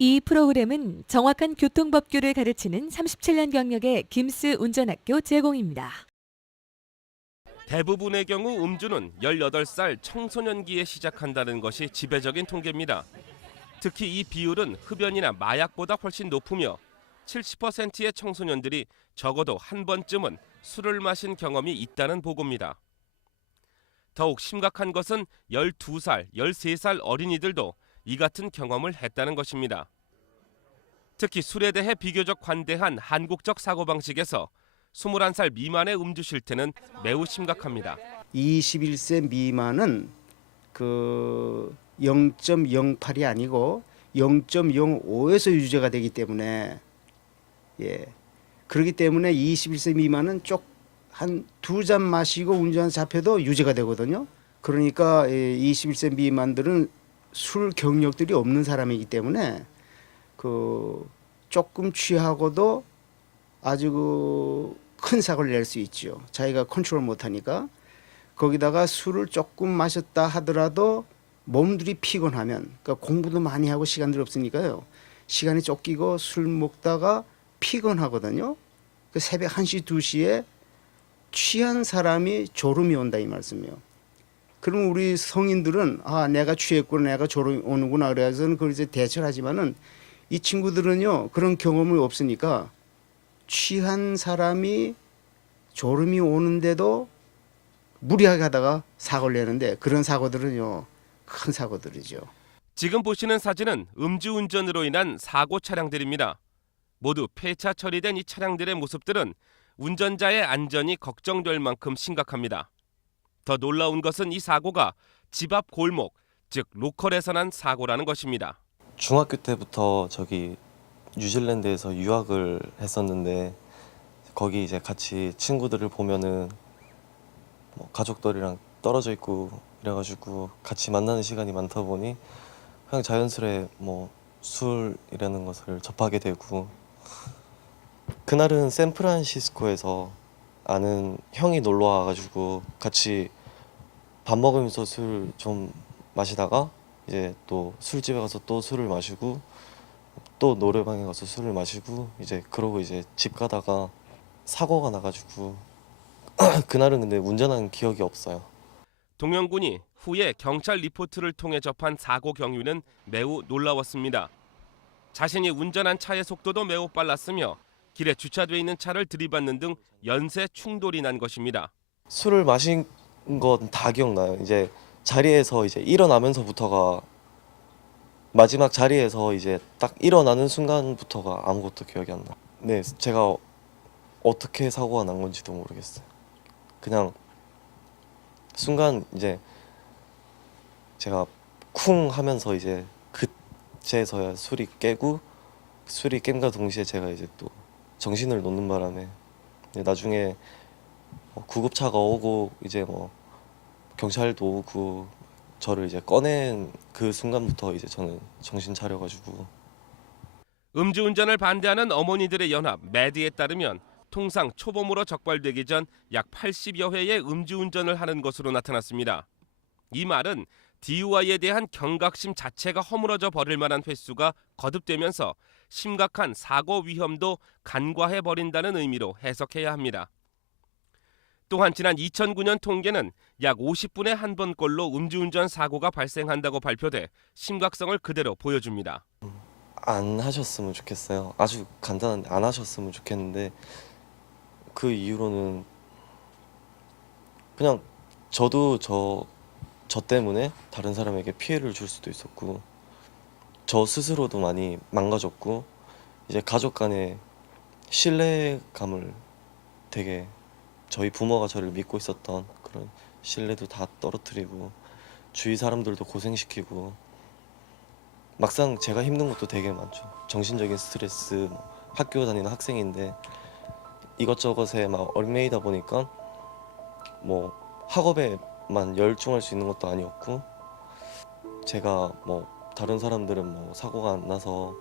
이 프로그램은 정확한 교통법규를 가르치는 37년 경력의 김스 운전학교 제공입니다. 대부분의 경우 음주는 18살 청소년기에 시작한다는 것이 지배적인 통계입니다. 특히 이 비율은 흡연이나 마약보다 훨씬 높으며 70%의 청소년들이 적어도 한 번쯤은 술을 마신 경험이 있다는 보고입니다. 더욱 심각한 것은 12살, 13살 어린이들도 이 같은 경험을 했다는 것입니다. 특히 술에 대해 비교적 관대한 한국적 사고방식에서 21살 미만의 음주 실태는 매우 심각합니다. 21세 미만은 그 0.08이 아니고 0.05에서 유죄가 되기 때문에 예 그렇기 때문에 21세 미만은 쪽 한 두 잔 마시고 운전 잡혀도 유죄가 되거든요. 그러니까 예, 21세 미만들은 술 경력들이 없는 사람이기 때문에 그 조금 취하고도 아주 그 큰 사고를 낼 수 있죠. 자기가 컨트롤 못하니까 거기다가 술을 조금 마셨다 하더라도 몸들이 피곤하면 그러니까 공부도 많이 하고 시간들이 없으니까요. 시간이 쫓기고 술 먹다가 피곤하거든요. 그 새벽 1시, 2시에 취한 사람이 졸음이 온다 이 말씀이요. 그럼 우리 성인들은 아 내가 취했구나 내가 졸음이 오는구나 그래서 그걸 이제 대처를 하지만은 이 친구들은요 그런 경험이 없으니까 취한 사람이 졸음이 오는데도 무리하게 하다가 사고를 내는데 그런 사고들은요 큰 사고들이죠. 지금 보시는 사진은 음주운전으로 인한 사고 차량들입니다. 모두 폐차 처리된 이 차량들의 모습들은 운전자의 안전이 걱정될 만큼 심각합니다. 더 놀라운 것은 이 사고가 집 앞 골목, 즉 로컬에서 난 사고라는 것입니다. 중학교 때부터 저기 뉴질랜드에서 유학을 했었는데 거기 이제 같이 친구들을 보면은 뭐 가족들이랑 떨어져 있고 이래가지고 같이 만나는 시간이 많다 보니 그냥 자연스레 뭐 술이라는 것을 접하게 되고 그날은 샌프란시스코에서 아는 형이 놀러 와가지고 같이 밥 먹으면서 술 좀 마시다가 이제 또 술집에 가서 또 술을 마시고 또 노래방에 가서 술을 마시고 이제 그러고 이제 집 가다가 사고가 나가지고 그날은 근데 운전한 기억이 없어요. 동영군이 후에 경찰 리포트를 통해 접한 사고 경위는 매우 놀라웠습니다. 자신이 운전한 차의 속도도 매우 빨랐으며 길에 주차돼 있는 차를 들이받는 등 연쇄 충돌이 난 것입니다. 술을 마신 건 다 기억나요. 이제 자리에서 이제 일어나면서부터가 마지막 자리에서 이제 딱 일어나는 순간부터가 아무것도 기억이 안 나. 네, 제가 어떻게 사고가 난 건지도 모르겠어요. 그냥 순간 이제 제가 쿵 하면서 이제 그제서야 술이 깨고 술이 깸과 동시에 제가 이제 또 정신을 놓는 바람에 나중에 뭐 구급차가 오고 이제 뭐 경찰도 오고 저를 이제 꺼낸 그 순간부터 이제 저는 정신 차려가지고 음주운전을 반대하는 어머니들의 연합 매디에 따르면 통상 초범으로 적발되기 전 약 80여 회의 음주운전을 하는 것으로 나타났습니다. 이 말은 DUI에 대한 경각심 자체가 허물어져 버릴 만한 횟수가 거듭되면서 심각한 사고 위험도 간과해 버린다는 의미로 해석해야 합니다. 또한 지난 2009년 통계는 약 50분에 한 번꼴로 음주운전 사고가 발생한다고 발표돼 심각성을 그대로 보여줍니다. 안 하셨으면 좋겠어요. 아주 간단한데 안 하셨으면 좋겠는데 그 이후로는 그냥 저도 저, 저 때문에 다른 사람에게 피해를 줄 수도 있었고 저 스스로도 많이 망가졌고 이제 가족 간의 신뢰감을 되게 저희 부모가 저를 믿고 있었던 그런 신뢰도 다 떨어뜨리고 주위 사람들도 고생시키고 막상 제가 힘든 것도 되게 많죠. 정신적인 스트레스, 뭐 학교 다니는 학생인데 이것저것에 막 얽매이다 보니까 뭐 학업에만 열중할 수 있는 것도 아니었고 제가 뭐 다른 사람들은 뭐 사고가 안 나서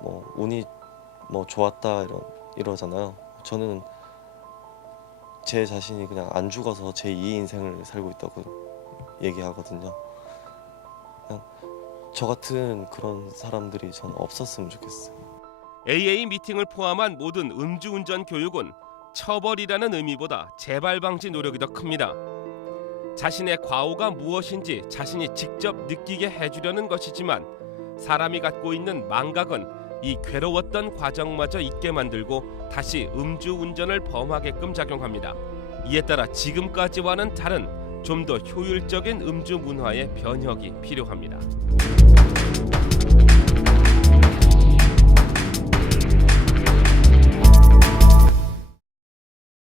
뭐 운이 뭐 좋았다 이런 이러잖아요. 저는 제 자신이 그냥 안 죽어서 제 2의 인생을 살고 있다고 얘기하거든요. 그냥 저 같은 그런 사람들이 전 없었으면 좋겠어요. AA 미팅을 포함한 모든 음주운전 교육은 처벌이라는 의미보다 재발 방지 노력이 더 큽니다. 자신의 과오가 무엇인지 자신이 직접 느끼게 해주려는 것이지만 사람이 갖고 있는 망각은 이 괴로웠던 과정마저 잊게 만들고 다시 음주운전을 범하게끔 작용합니다. 이에 따라 지금까지와는 다른 좀 더 효율적인 음주 문화의 변혁이 필요합니다.